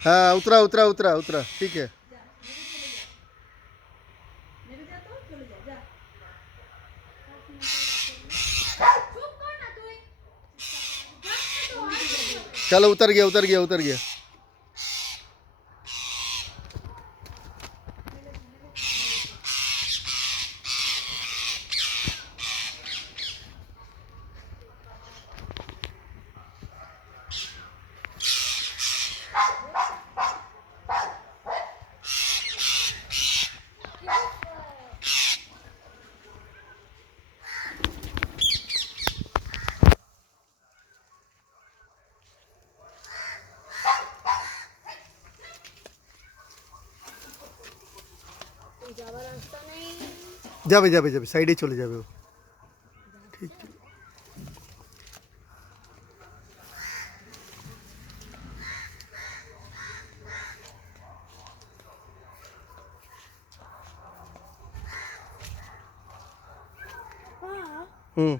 हाँ उतरा उतरा उतरा उतरा ठीक है। चलो उतर गया उतर गया उतर गया। যাবে যাবে যাবে সাইডে চলে যাবে ও। ঠিক ঠিক। হুম